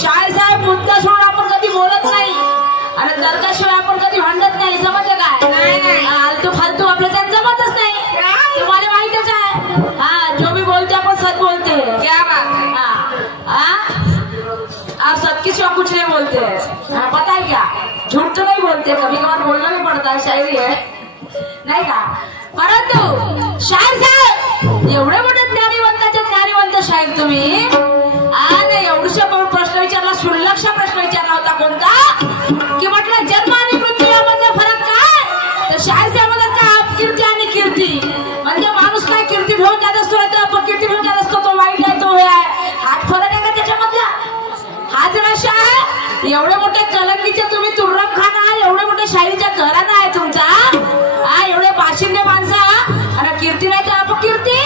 शायर साहेब मुद्दा सोडून आपण कधी बोलत नाही आणि तर्काशिवाय आपण कधी भांडत नाही. समजलं काय? आलतू फालतू आपलं त्यात जमतच नाही. तुम्हाला माहितच आहे. हाँ जो भी बोलते अपन सच बोलते हैं. क्या बात है? आप सच के सिवा कुछ नहीं बोलते हैं. पता है क्या? झूठ तो नहीं बोलते. कभी कभार बोलना भी पड़ता है. शायरी है नाही का? परंतु शायर साहेब एवढे मोठे ज्ञानीवंत शायर तुम्ही आणि एवढूशा प्रश्न विचारला. शुल्लकशा प्रश्न विचारला होता. कोणता? की म्हटलं जन्म आणि मृत्यू यामध्ये फरक काय? तर शायर साहेब म्हणतात का अपकीर्ती आणि कीर्ती. म्हणजे माणूस काय कीर्ती ठेवून जात असतो तर अपकीर्ती ठेवून जात असतो. तो वाईट आहे तो हे आहे. हाच फरक आहे का त्याच्यामधला? हाच रशा आहे. एवढे मोठे कलंकीचे तुम्ही तुर्रम खान आहे. एवढे मोठे शायरीच्या घराणं आहे तुमचा. एवढे बाशिंदे माणसं आणि कीर्ती नाही तर अपकीर्ती.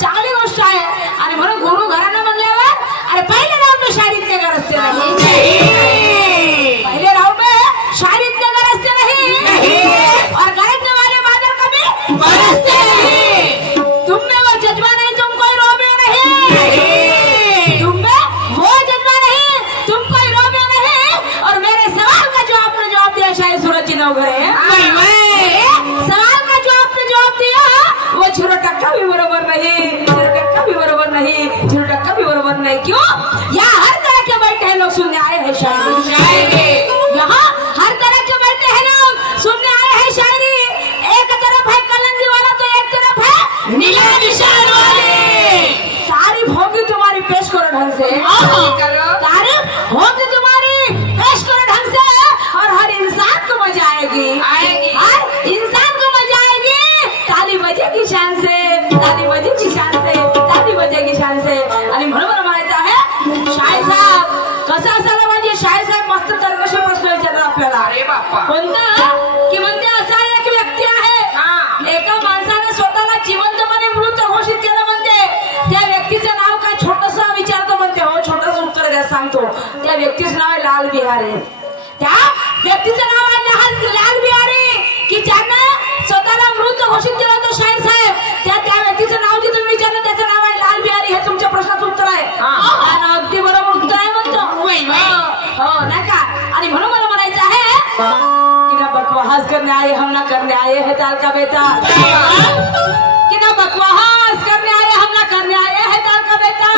चांगली गोष्ट आहे. आणि म्हणून गुरु घराणं म्हणल्यावर अरे पहिले राऊंड में शायरी इतने गरजते नहीं. पहिले राउंड में शायरी इतने गरजते नहीं. और गरजने वाले बादल कभी बरसते नहीं. तुम में वो जज्बा नहीं तुम कोई रोमियो नहीं. तुम में वो जज्बा नहीं तुम कोई रोमियो नहीं. और मेरे सवाल का जो आपने जवाब दिया शायद सूरज जी नवघरे. सवाल का जो आपने जवाब दिया वो झूठा टक्का भी बरोबर नहीं. टक्का भी बरोबर नहीं. झूठा टक्का भी बरोबर नहीं. क्यों? यहाँ हर तरह के बैठे हैं लोग सुनने आए हैं शायरी. यहाँ हर तरह के बैठे हैं लोग सुनने आए हैं शायरी. एक तरफ है कलंजी वाला तो एक तरफ है नीला निशान वाले. तारीफ होगी तुम्हारी पेश करो ढंग से. तारीफ होगी तुम्हारी पेश करो ढंग से. और हर इंसान को मजा आएगी. हर इंसान को मजा आएगी. ताली बजेगी शान से. ताली बजेगी शान से. ताली बजेगी शान से. आणि म्हणून मला म्हणायचं आहे शायर साहेब कसं असायला म्हणजे शायर साहेब मस्त तर्कश प्रश्न विचारला आपल्याला. अरे बाप्पा. कोणता? की म्हणते असा एक व्यक्ती आहे. एका माणसाने स्वतःला जिवंतपणे मृत घोषित केलं म्हणते. त्या व्यक्तीचं नाव काय? छोटंसं विचारतो म्हणते. हो छोटंसं उत्तर द्या सांगतो. त्या व्यक्तीचं नाव आहे लाल बिहारी. त्या व्यक्तीचं नाव आहे लाल बिहारी की ज्यानं स्वतःला मृत घोषित केलं होतं शायर साहेब. त्या व्यक्तीचं नाव जे तुम्ही विचारलं त्याचं नाव आहे लाल बिहारी. हे तुमच्या प्रश्नाचं उत्तर आहे. आणि अगदी बरोबर उत्तर आहे म्हणतो. हो नाही का? आणि म्हणून मला म्हणायचं आहे की ना बकवास करने आए हम ना करने आए है ताल का बेटा. कि ना बकवास करने आए हम ना करने आए है ताल का बेटा.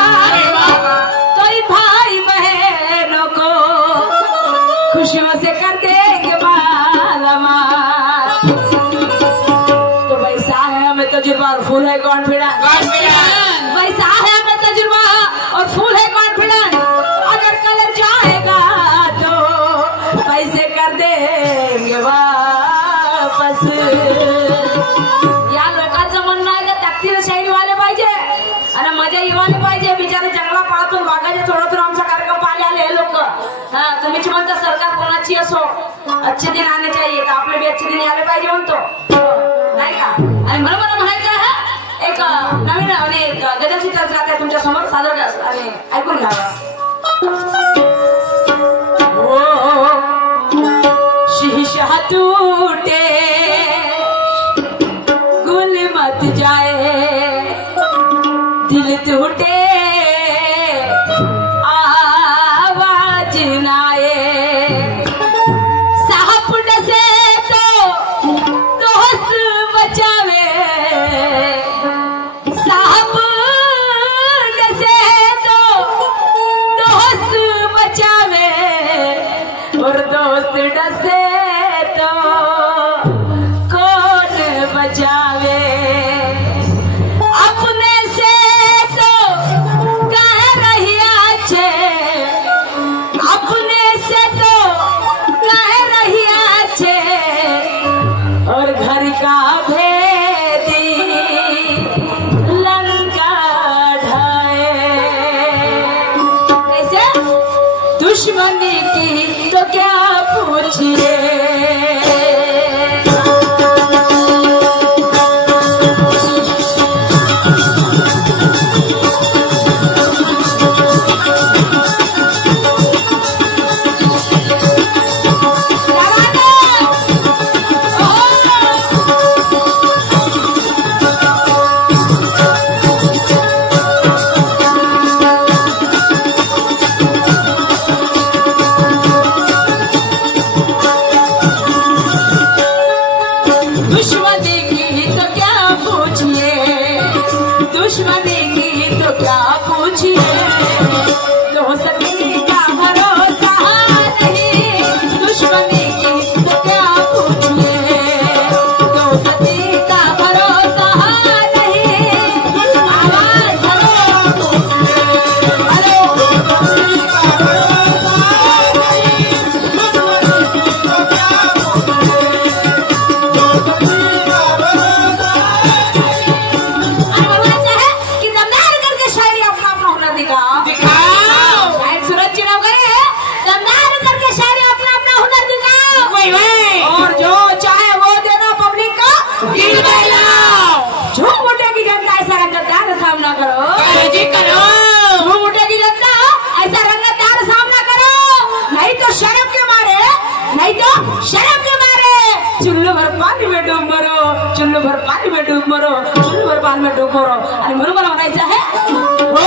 तो इन भाई बहनों को खुशियों से कर देंगे मालामाल. तो वैसा है हमें तजुर्बा और फूल है कॉन्फिडेंस. वैसा है हमें तजुर्बा और फूल है कॉन्फिडेंस. अगर कलर जाएगा तो पैसे कर देंगे वापस. या लोकांचं म्हणणं आहे का ताकदीनं शायरी व्हायला पाहिजे आणि मजा येवायला पाहिजे. बिचारे जंगला पाळतून वाघाच्या थोडं आमचा कार्यक्रम पाहिले आले हे लोक. तुम्हीच म्हणता सरकार कोणाची असो अच्छे दिन आने चाहिए. तर आपले बी अच्छे दिन आले पाहिजे म्हणतो नाही का? आणि म्हणून मला म्हणायचं आहे एक नवीन आणि गजल चित्र जाते तुमच्या समोर सादर आणि ऐकून घ्यावा. शीशा टूटे गुल मत जाए दिल टूटे आवाज नाए. साहब डसे तो दोस्त बचावे. साहब डसे तो दोस्त बचावे. और दोस्त डसे तो कौन बचावे. अपने से तो कह रही अच्छे. अपने से तो कह रही अच्छे. और घर का भेदी लंका ढाए. कैसे? दुश्मनी की तो क्या पूछिए. पूछिए, दोस्ती का भरोसा नहीं, दुश्मनी की तो क्या पूछिए, दोस्ती का भरोसा नहीं, आवाज हेलो चुल्लू भर पानी में डूब मरो, चुल्लू भर पानी में डूब मरो, चुल्लू भर पानी में डूब मरो. आणि म्हणून मला म्हणायचं आहे हो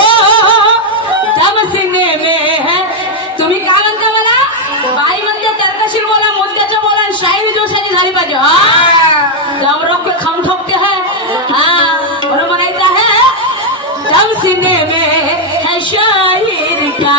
दम सीने में है. तुम्ही काय म्हणता मला? बाई म्हणते तर्कशील बोला, मुद्द्याचं बोला, आणि शायरी जोशाने झाली पाहिजे. हा दम रोक के खम ठोकते है. हा म्हणून म्हणायचं आहे दम सीने में है शायर का.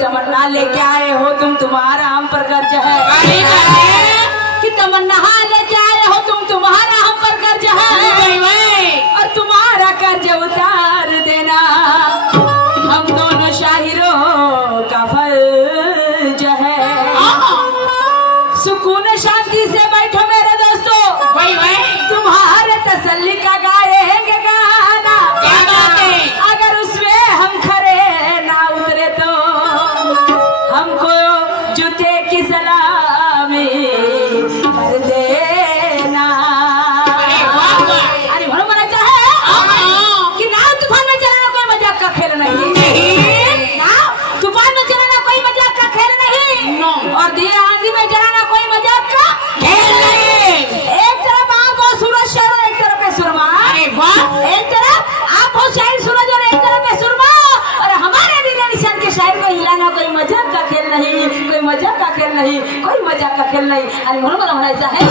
तमन्ना लेके आए हो तुम, तुम्हारा हम पर कर्ज है कि तमन्ना लेके आए हो तुम, तुम्हारा हम पर कर्ज है और तुम्हारा कर्ज उतार देना हम दोनों शाहिरों का फर्ज है। सुकून शांति से बैठो नहीं, कोई मजाक का खेल नाही. आणि म्हणून मला म्हणायचं आहे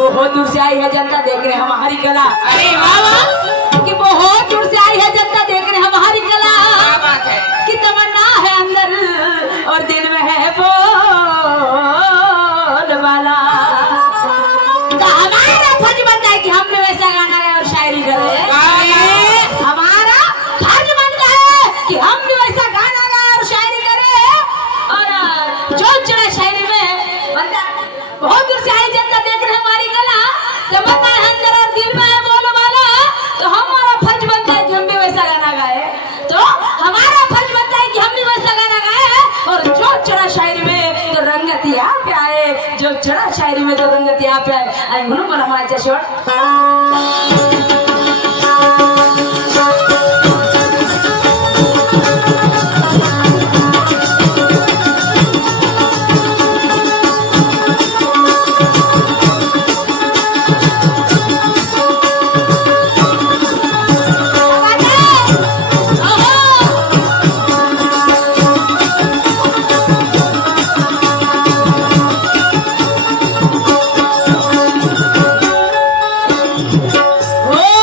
बहुत दूर से आई है जनता देख रहे हमारी कला. अरे वाह वाह, कि बहुत दूर से आई है जनता देख रहे हमारी कला. क्या बात है. कि तमन्ना है अंदर और दिल में है बोल वाला. तो हमारा फर्ज बनता है कि हम भी वैसा गाना गाए और शायरी करें. हमारा फर्ज बनता है कि हम भी वैसा गाना गाए और शायरी करें. और जो चढ़ा शायरी में बनता बहुत दूर से आई जनता देख रहे हमारी कला. तमन्ना है अंदर और दिल में है बोल वाला. तो हमारा फर्ज बनता है कि हम भी वैसा गाना गाए. तो हमारा फर्ज बनता है कि हम भी वैसा गाना गाए. और जो चढ़ा शायरी में तो रंगत यहाँ पे आए. जो चढ़ा शायरी में तो रंगत यहाँ पे आए. आणि म्हणून मला म्हणायचं शेवट हो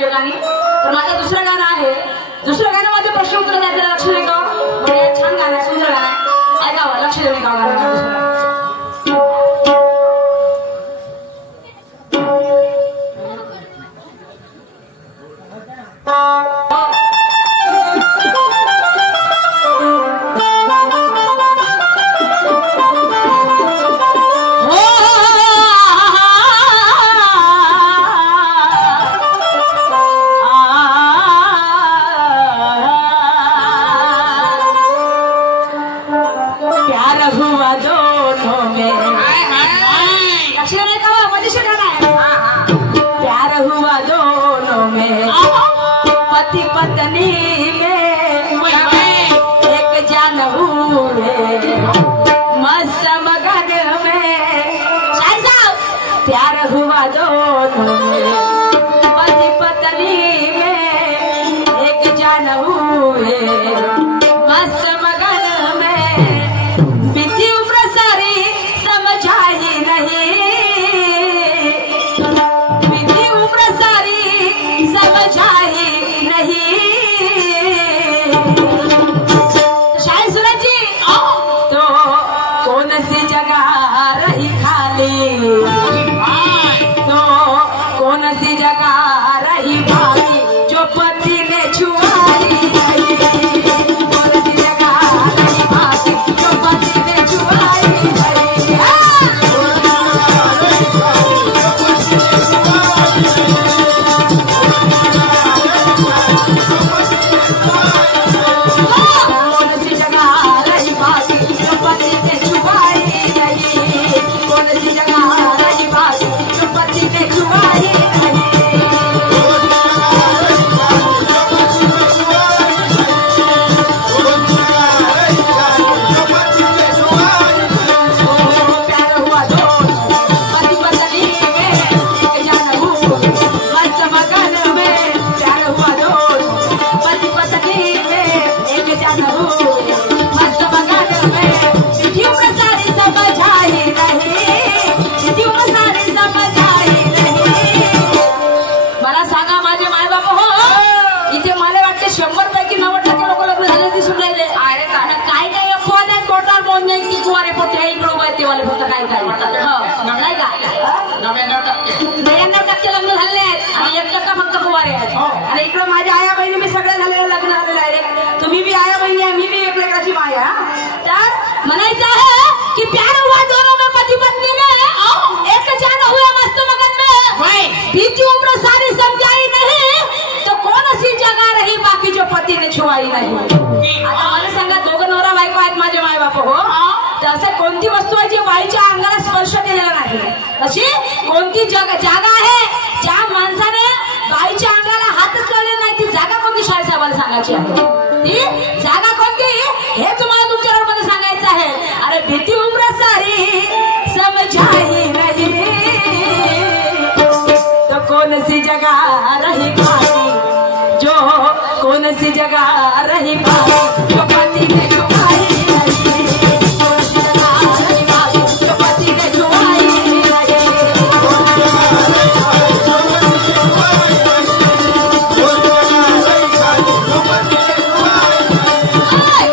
माझे गाणी. तर माझं दुसरं गाणं आहे. दुसरं गाणं माझे प्रश्न उत्तर द्यायचं लक्ष नाही का? बढिया छान गाणं आहे, सुंदर गाणं आहे. ऐकावं, लक्ष देऊन ऐकावं गाणं. पति पत्नी में एक जान हुए मस्त मगन में प्यार हुआ दोनों में पति पत्नी में एक जान हुए मस्त मगन में बीती उम्र सारी समझा ही नहीं बीती उम्र सारी समझा ही नहीं. शायद सुना जी तो कौन सी जगह रही खाली तो कौन सी जगह रही भारी जो पति ने छुआई नहीं. कौन सी जगह रही भारी जो पति ने छुआई नहीं. आणि इकडं माझ्या आया बहिणी मी सगळ्या झालेलं लग्न झालेलं आहे. तुम्ही बी आया बहिणी आहे, मी बी एक लेकराची माया. तर म्हणायचं आहे की प्यार हुआ दोनों में पति पत्नी में एक जान हुआ मस्त मगन में बीती उम्र सारी समझाई नहीं तो कौन सी जगह रही बाकी जो पति ने छुआई नाही. आता मला सांगा, दोघं नवरा बायको आहेत माझे माय बाप हो. तर असं कोणती वस्तू आहे जी बाईच्या अंगाला स्पर्श केलेला नाही? अशी कोणती जागा आहे ज्या माणसाने बाईच्या अंगाला हातच लावले नाही? ती जागा कोणती? शाळेसाहेबांना सांगायची आहे. ती जागा कोणती हे तुम्हाला तुमच्या मध्ये सांगायचं आहे. अरे बीती उम्र सारी समझाई नहीं तो कौन सी जगह रही खाली जो कौन सी जगह रही खाली जो पति ने छुआई नहीं.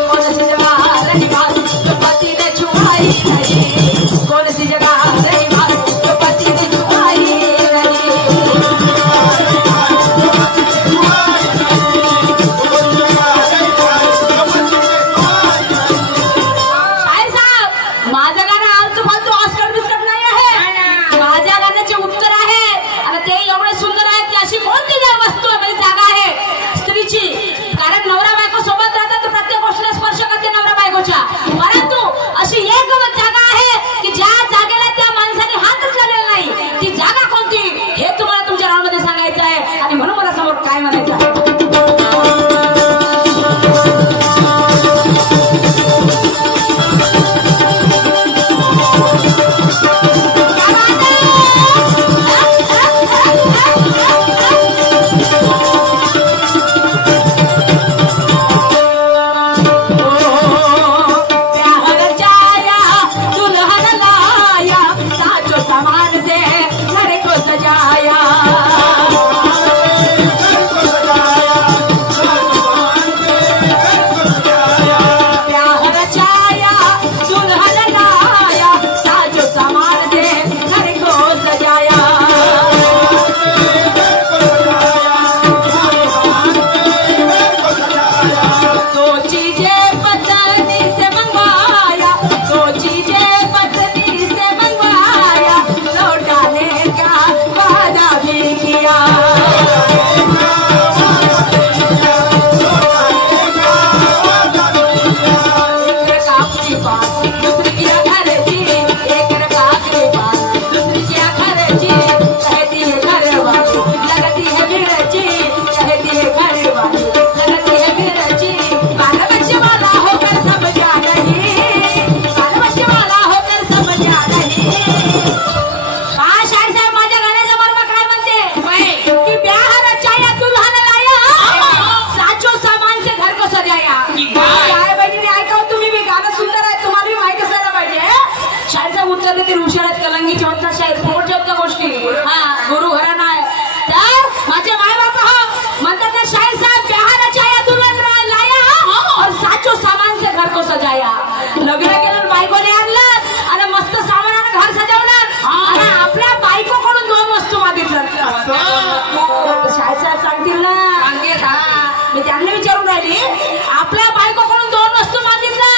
कौन सी जगह रही खाली जो पति ने छुआई नहीं. कौन सी जगह रही भाग जो पति ने छुआई नहीं. शाहीर साहेब, माझं गाणं आलतू फालतू ऑस्कर बिस्कट नाही आहे. माझ्या गाण्याचे उत्तर आहे आणि ते एवढे सुंदर आहे की अशी कोणती वस्तू आहे, जागा आहे स्त्रीची. कारण नवरा बायको सोबत राहतात तर प्रत्येक गोष्टीला स्पर्श करते नवरा बायकोच्या. परंतु अशी एक जागा आहे की ज्या जागेला त्या माणसाने हातच लावलेला नाही. ती जागा कोणती हे तुम्हाला तुमच्या राऊंडमध्ये सांगायचं आहे. आणि म्हणून मला समोर काय म्हणायचं आहे. दुल्हन लाया साजो सामान से घर त्या गोष्टी गुरु घराणा आहे तर माझे माय बाप म्हणतात ना शाहीर साहब बिहार चाया दुल्हन लाया और साचो सामान से घर को सजाया लग्न केलं बायकोने आणलं आणि मस्त सामानानं घर सजवलं आणि आपल्या बायकोकडून 2 वस्तू मागितल्या शाहीर साहेब सांगतील ना मी त्यांना विचारून राहिली आपल्या बायकोकडून 2 वस्तू मागितल्या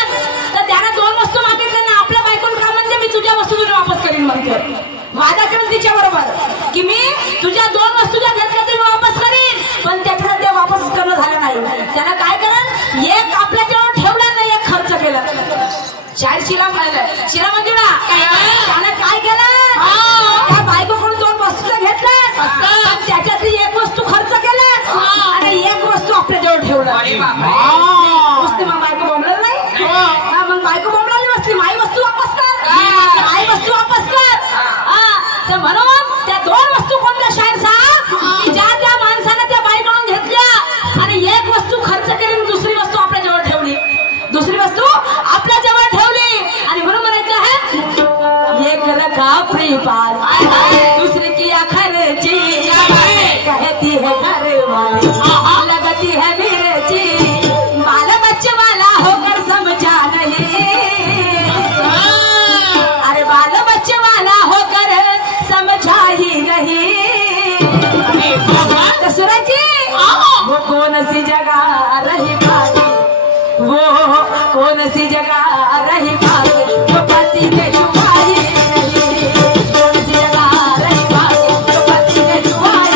तर त्याला 2 वस्तू मागितल्या ना आपल्या बायकोला का म्हणते मी तुझ्या वस्तू तुला वापस करीन म्हणते वादा केलं तिच्या बरोबर की मी तुझ्या 2 वस्तू ज्या घेतल्या ते वापस करीन पण त्याला ते वापस करणं झालं नाही त्याला काय करेल एक आपल्या जवळ ठेवला नाही एक खर्च केला शाहीर शिला मंजुळा त्यानं काय केलं त्या बायकोकडून 2 वस्तू घेतल्या त्याच्यातली एक वस्तू खर्च केला आणि एक वस्तू आपल्या जवळ ठेवला मग बायको बोंबलं नाही मग बायको बोंबलाली बसली माई वस्तू वापस कर आई वस्तू वापस कर तर म्हणून त्या 2 वस्तू कोणत्या शाहीर साहेब की ज्या त्या माणसानं त्या बाईकडून घेतल्या आणि एक वस्तू खर्च केली दुसरी वस्तू आपल्या जवळ ठेवली दुसरी वस्तू आपल्या जवळ ठेवली आणि म्हणून म्हणायचं आहे एक रखा प्रिपाल दूसरी किया खर्ची कहती है घर वाली लगती है मिर्ची बाल बच्चे वाला होकर समझा नहीं अरे बाल बच्चे वाला होकर समझा ही नहीं सूरज जी वो कौन सी जगह रही बाकी वो कौन सी जगह रही बाकी वो पति के छुपाई नहीं कौन सी जगह रही बाकी वो पति के छुपाई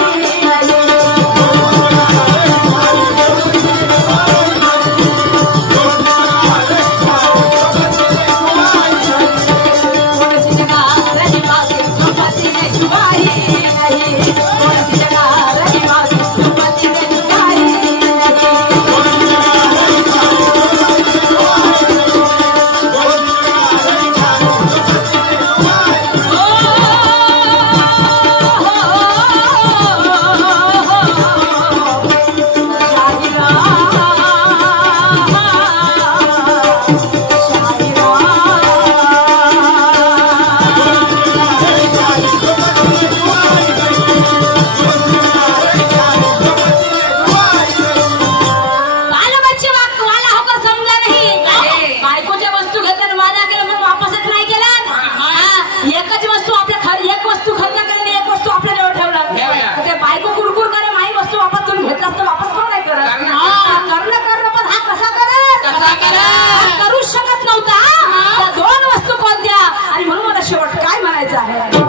करू शकत नव्हता त्या 2 वस्तू कोणत्या आणि म्हणून मला शेवट काय म्हणायचं आहे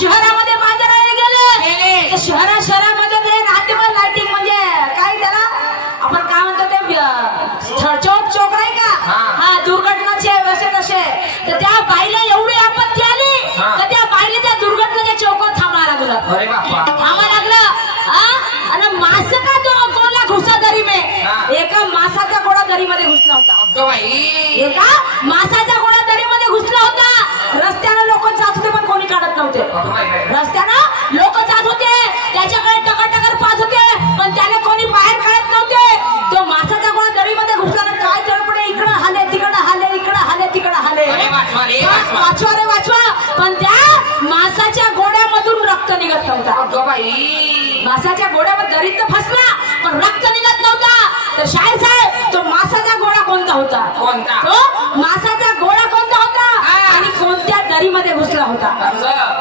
शहरामध्ये बाजाराला गेले शहरामध्ये ते रात्रभर लाइटिंग म्हणजे काय त्याला आपण काय म्हणतो ते चौक आहे का दुर्घटनाचे वसे तसे तर त्या बाईला एवढी आपत्ती आली तर त्या बाईला त्या दुर्घटनेच्या चौकात थांबा लागलं आणि मास का कोणला घुसा दरी में एका मासाचा गोळा दरीमध्ये घुसला होता एका मासाचा गोळा दरीमध्ये घुसला होता रस्त्यानं लोक जात होते पण कोणी काढत नव्हते रस्त्यानं लोक जात होते त्याच्याकडे टकर पास होते पण त्याला कोणी मासाच्या गोड्यावर दरीत फसला पण रक्त निघत नव्हता. तर शाहीर साहेब तो मासाचा गोळा कोणता होता? कोणता? तो मासाचा गोळा कोणता होता आणि कोणत्या दरीमध्ये घुसला होता?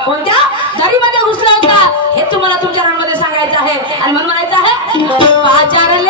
कोणत्या दरीमध्ये घुसला होता हे तुम्हाला तुमच्या रणमध्ये सांगायचं आहे. आणि म्हणून म्हणायचं आहे बाजारले